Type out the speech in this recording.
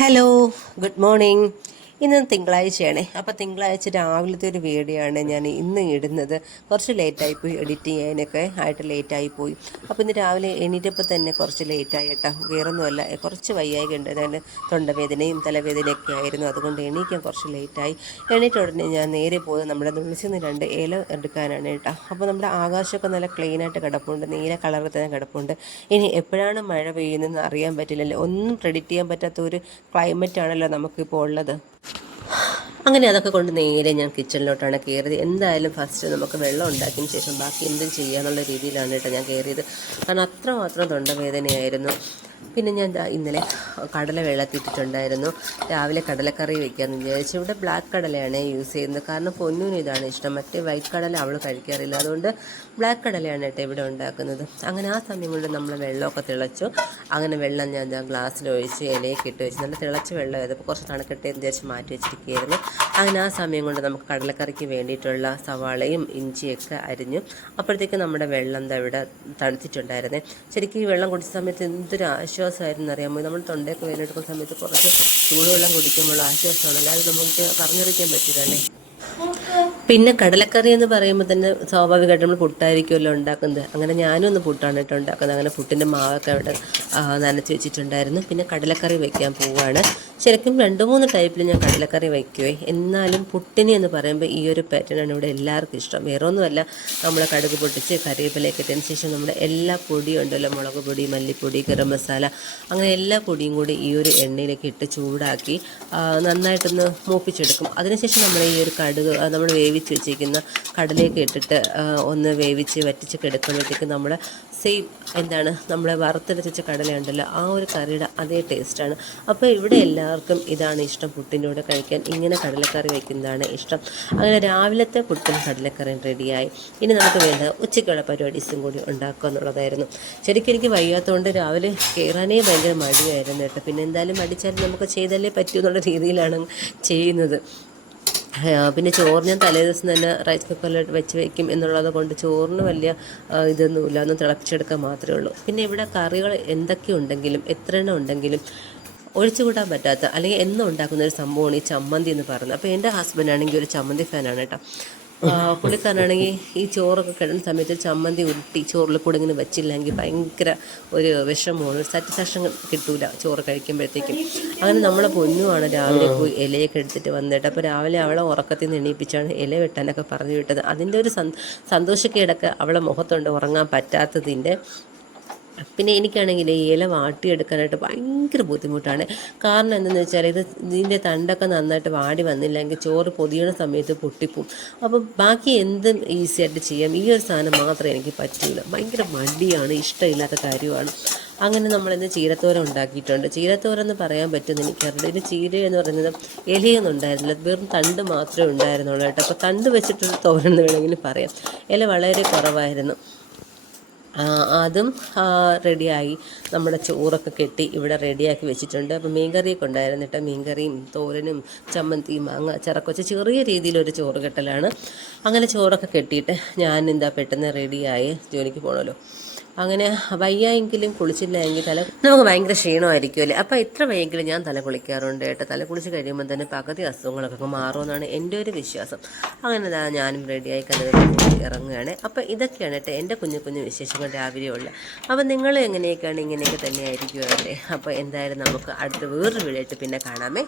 Hello, good morning. ഇന്ന് തിങ്കളാഴ്ചയാണ്. അപ്പോൾ തിങ്കളാഴ്ച രാവിലത്തെ ഒരു വീഡിയോ ആണ് ഞാൻ ഇന്ന് ഇടുന്നത്. കുറച്ച് ലേറ്റായിപ്പോയി, എഡിറ്റ് ചെയ്യാനൊക്കെ ആയിട്ട് ലേറ്റായിപ്പോയി. അപ്പോൾ ഇന്ന് രാവിലെ എണീറ്റപ്പോൾ തന്നെ കുറച്ച് ലേറ്റായി കേട്ടോ. വേറൊന്നുമല്ല, കുറച്ച് വയ്യായ്ക ഉണ്ട്. അതായത് തൊണ്ടവേദനയും തലവേദനയൊക്കെ ആയിരുന്നു. അതുകൊണ്ട് എണീക്കാൻ കുറച്ച് ലേറ്റായി. എണീറ്റ ഉടനെ ഞാൻ നേരെ പോയത് നമ്മുടെ തുളസിന്ന് 2 ഇല എടുക്കാനാണ് കേട്ടോ. അപ്പോൾ നമ്മുടെ ആകാശമൊക്കെ നല്ല ക്ലീനായിട്ട് കിടപ്പുണ്ട്, നീല കളറിൽ തന്നെ കിടപ്പുണ്ട്. ഇനി എപ്പോഴാണ് മഴ പെയ്യുന്നതെന്ന് അറിയാൻ പറ്റില്ലല്ലോ. ഒന്നും പ്രെഡിക്റ്റ് ചെയ്യാൻ പറ്റാത്ത ഒരു ക്ലൈമറ്റ് ആണല്ലോ നമുക്കിപ്പോൾ ഉള്ളത്. അങ്ങനെ അതൊക്കെ കൊണ്ട് നേരെ ഞാൻ കിച്ചണിലോട്ടാണ് കയറിയത്. എന്തായാലും ഫസ്റ്റ് നമുക്ക് വെള്ളം ഉണ്ടാക്കിയതിന് ശേഷം ബാക്കി എന്തും ചെയ്യാന്നുള്ള രീതിയിലാണ് കേട്ടോ ഞാൻ കയറിയത്. കാരണം അത്രമാത്രം തൊണ്ടവേദനയായിരുന്നു. പിന്നെ ഞാൻ ഇന്നലെ കടല വെള്ളത്തിട്ടിട്ടുണ്ടായിരുന്നു. രാവിലെ കടലക്കറി വയ്ക്കാമെന്ന് വിചാരിച്ചു. ഇവിടെ ബ്ലാക്ക് കടലയാണ് യൂസ് ചെയ്യുന്നത്. കാരണം പൊന്നൂന് ഇതാണ് ഇഷ്ടം. മറ്റേ വൈറ്റ് കടല അവൾ കഴിക്കാറില്ല. അതുകൊണ്ട് ബ്ലാക്ക് കടലയാണ് കേട്ടോ ഇവിടെ ഉണ്ടാക്കുന്നത്. അങ്ങനെ ആ സമയം കൊണ്ട് നമ്മൾ വെള്ളമൊക്കെ തിളച്ചു. അങ്ങനെ വെള്ളം ഞാൻ ഗ്ലാസ്സിലൊഴിച്ച് ഇലയൊക്കെ ഇട്ട് വെച്ച് നല്ല തിളച്ച വെള്ളം ആയപ്പോൾ കുറച്ച് തണുക്കട്ടെ എന്ന് വിചാരിച്ച് മാറ്റി വെച്ചിരിക്കുകയായിരുന്നു. അങ്ങനെ ആ സമയം കൊണ്ട് നമുക്ക് കടലക്കറിക്ക് വേണ്ടിയിട്ടുള്ള സവാളയും ഇഞ്ചിയൊക്കെ അരിഞ്ഞു. അപ്പോഴത്തേക്ക് നമ്മുടെ വെള്ളം ഇവിടെ തണുത്തിട്ടുണ്ടായിരുന്നേ. ശരിക്കും ഈ വെള്ളം കുടിച്ച സമയത്ത് എന്തൊരു ആശ്വാസമായിരുന്നു അറിയാമോ. നമ്മൾ തൊണ്ടയൊക്കെ വേദനെടുക്കുന്ന സമയത്ത് കുറച്ച് ചൂടുവെള്ളം കുടിക്കുമ്പോൾ ആശ്വാസമാണ്. അല്ലാതെ നമുക്ക് പറഞ്ഞറിയിക്കാൻ പറ്റില്ലല്ലേ. പിന്നെ കടലക്കറി എന്ന് പറയുമ്പോൾ തന്നെ സ്വാഭാവികമായിട്ട് നമ്മൾ പുട്ടായിരിക്കുമല്ലോ ഉണ്ടാക്കുന്നത്. അങ്ങനെ ഞാനും ഒന്ന് പുട്ടാണ് കേട്ടോ ഉണ്ടാക്കുന്നത്. അങ്ങനെ പുട്ടിൻ്റെ മാവൊക്കെ അവിടെ നനച്ച് വെച്ചിട്ടുണ്ടായിരുന്നു. പിന്നെ കടലക്കറി വയ്ക്കാൻ പോവുകയാണ്. ശരിക്കും 2-3 ടൈപ്പിൽ ഞാൻ കടലക്കറി വയ്ക്കുവേ. എന്നാലും പുട്ടിനി എന്ന് പറയുമ്പോൾ ഈ ഒരു പാറ്റേണാണ് ഇവിടെ എല്ലാവർക്കും ഇഷ്ടം. വേറെ ഒന്നുമല്ല, നമ്മൾ കടുക് പൊട്ടിച്ച് കറിവേപ്പിലയൊക്കെ ഇട്ടതിന് ശേഷം നമ്മുടെ എല്ലാ പൊടിയും ഉണ്ടല്ലോ, മുളക് പൊടി, മല്ലിപ്പൊടി, ഗരം മസാല, അങ്ങനെ എല്ലാ പൊടിയും കൂടി ഈ ഒരു എണ്ണയിലേക്ക് ഇട്ട് ചൂടാക്കി നന്നായിട്ടൊന്ന് മൂപ്പിച്ചെടുക്കും. അതിനുശേഷം നമ്മൾ ഈ ഒരു കടുക് നമ്മൾ വേവിച്ച് വെച്ചിരിക്കുന്ന കടലയൊക്കെ ഇട്ടിട്ട് ഒന്ന് വേവിച്ച് വറ്റിച്ചൊക്കെ എടുക്കുമ്പോഴത്തേക്ക് നമ്മൾ സെയിം നമ്മൾ വറുത്തരച്ച കടലയുണ്ടല്ലോ, ആ ഒരു കറിയുടെ അതേ ടേസ്റ്റാണ്. അപ്പോൾ ഇവിടെ എല്ലാവർക്കും ഇതാണ് ഇഷ്ടം. പുട്ടിൻ്റെ കൂടെ കഴിക്കാൻ ഇങ്ങനെ കടലക്കറി വയ്ക്കുന്നതാണ് ഇഷ്ടം. അങ്ങനെ രാവിലത്തെ പുട്ടും കടലക്കറിയും റെഡിയായി. ഇനി നമുക്ക് വേണ്ടത് ഉച്ചയ്ക്കുള്ള പരിപാടീസും കൂടി ഉണ്ടാക്കുക എന്നുള്ളതായിരുന്നു. ശരിക്കും എനിക്ക് വയ്യാത്തതുകൊണ്ട് രാവിലെ കയറാനേ ഭയങ്കര മടിയായിരുന്നു കേട്ടോ. പിന്നെ എന്തായാലും മടിച്ചാലും നമുക്ക് ചെയ്തല്ലേ പറ്റൂ എന്നുള്ള രീതിയിലാണ് ചെയ്യുന്നത്. പിന്നെ ചോറ് ഞാൻ തലേദിവസം തന്നെ റൈസ് കുക്കറിൽ വെച്ച് വയ്ക്കും എന്നുള്ളത് കൊണ്ട് ചോറിന് വലിയ ഇതൊന്നുമില്ല, ഒന്ന് തിളപ്പിച്ചെടുക്കാൻ മാത്രമേ ഉള്ളൂ. പിന്നെ ഇവിടെ കറികൾ എന്തൊക്കെ ഉണ്ടെങ്കിലും എത്ര എണ്ണം ഉണ്ടെങ്കിലും ഒഴിച്ചുകൂടാൻ പറ്റാത്ത അല്ലെങ്കിൽ എന്നും ഉണ്ടാക്കുന്ന ഒരു സംഭവമാണ് ഈ ചമ്മന്തി എന്ന് പറയുന്നത്. അപ്പോൾ എൻ്റെ ഹസ്ബൻഡാണെങ്കിൽ ഒരു ചമ്മന്തി ഫാനാണ് കേട്ടോ. പുള്ളിക്കാരനാണെങ്കിൽ ഈ ചോറൊക്കെ കിടന്ന സമയത്ത് ചമ്മന്തി ഉരുട്ടി ചോറിൽ കൂടെ ഇങ്ങനെ വെച്ചില്ലെങ്കിൽ ഭയങ്കര ഒരു വിഷമമാണ്, ഒരു സാറ്റിസ്ഫാക്ഷൻ കിട്ടൂല ചോറ് കഴിക്കുമ്പോഴത്തേക്കും. അങ്ങനെ നമ്മളെ പൊന്നുമാണ് രാവിലെ പോയി ഇലയൊക്കെ എടുത്തിട്ട് വന്നിട്ട്. അപ്പോൾ രാവിലെ അവളെ ഉറക്കത്തിൽ നിന്ന് എണീപ്പിച്ചാണ് ഇല വെട്ടാനൊക്കെ പറഞ്ഞു വിട്ടത്. അതിൻ്റെ ഒരു സന്തോഷക്കേടൊക്കെ അവളെ മുഖത്തുണ്ട്, ഉറങ്ങാൻ പറ്റാത്തതിൻ്റെ. പിന്നെ എനിക്കാണെങ്കിൽ ഈ ഇല വാട്ടിയെടുക്കാനായിട്ട് ഭയങ്കര ബുദ്ധിമുട്ടാണ്. കാരണം എന്തെന്ന് വെച്ചാൽ ഇതിൻ്റെ തണ്ടൊക്കെ നന്നായിട്ട് വാടി വന്നില്ലെങ്കിൽ ചോറ് പൊതിയണ സമയത്ത് പൊട്ടിപ്പോവും. അപ്പോൾ ബാക്കി എന്തും ഈസിയായിട്ട് ചെയ്യാം, ഈ ഒരു സാധനം മാത്രമേ എനിക്ക് പറ്റില്ല. ഭയങ്കര മടിയാണ്, ഇഷ്ടമില്ലാത്ത കാര്യമാണ്. അങ്ങനെ നമ്മളിന്ന് ചീരത്തോരൻ ഉണ്ടാക്കിയിട്ടുണ്ട്. ചീരത്തോരൻ എന്ന് പറയാൻ പറ്റുമെന്ന് എനിക്കറിയില്ല. ഇത് ചീര എന്ന് പറയുന്നത് ഇലയൊന്നും ഉണ്ടായിരുന്നില്ല, വെറും തണ്ട് മാത്രമേ ഉണ്ടായിരുന്നുള്ളൂ കേട്ടോ. അപ്പോൾ തണ്ട് വെച്ചിട്ടൊരു തോരൻ എന്ന് വേണമെങ്കിൽ പറയാം. ഇല വളരെ കുറവായിരുന്നു. അതും റെഡിയായി. നമ്മുടെ ചോറൊക്കെ കെട്ടി ഇവിടെ റെഡിയാക്കി വെച്ചിട്ടുണ്ട്. അപ്പോൾ മീൻകറിയൊക്കെ ഉണ്ടായിരുന്നു കേട്ടോ. മീൻകറിയും തോരനും ചമ്മന്തിയും മാങ്ങ അച്ചാറൊക്കെ വെച്ച് ചെറിയ രീതിയിലൊരു ചോറ് കെട്ടലാണ്. അങ്ങനെ ചോറൊക്കെ കെട്ടിയിട്ട് ഞാൻ പെട്ടെന്ന് റെഡിയായി ജോലിക്ക് പോകണമല്ലോ. അങ്ങനെ വയ്യായെങ്കിലും കുളിച്ചില്ല എങ്കിൽ നമുക്ക് ഭയങ്കര ക്ഷീണമായിരിക്കുമല്ലേ. അപ്പോൾ എത്ര വയ്യെങ്കിലും ഞാൻ തല കുളിക്കാറുണ്ട് കേട്ടോ. തല കുളിച്ച് കഴിയുമ്പോൾ തന്നെ പകുതി അസുഖങ്ങളൊക്കെ മാറുമെന്നാണ് എൻ്റെ ഒരു വിശ്വാസം. അങ്ങനെ ഞാനും റെഡിയായി കലകി ഇറങ്ങുകയാണ്. അപ്പോൾ ഇതൊക്കെയാണ് കേട്ടോ എൻ്റെ കുഞ്ഞു കുഞ്ഞു വിശേഷങ്ങൾ രാവിലെയുള്ള. അപ്പോൾ നിങ്ങൾ എങ്ങനെയൊക്കെയാണ്, ഇങ്ങനെയൊക്കെ തന്നെ ആയിരിക്കുമല്ലേ. അപ്പോൾ എന്തായാലും നമുക്ക് അടുത്ത വേറൊരു വീഡിയോ ആയിട്ട് പിന്നെ കാണാമേ.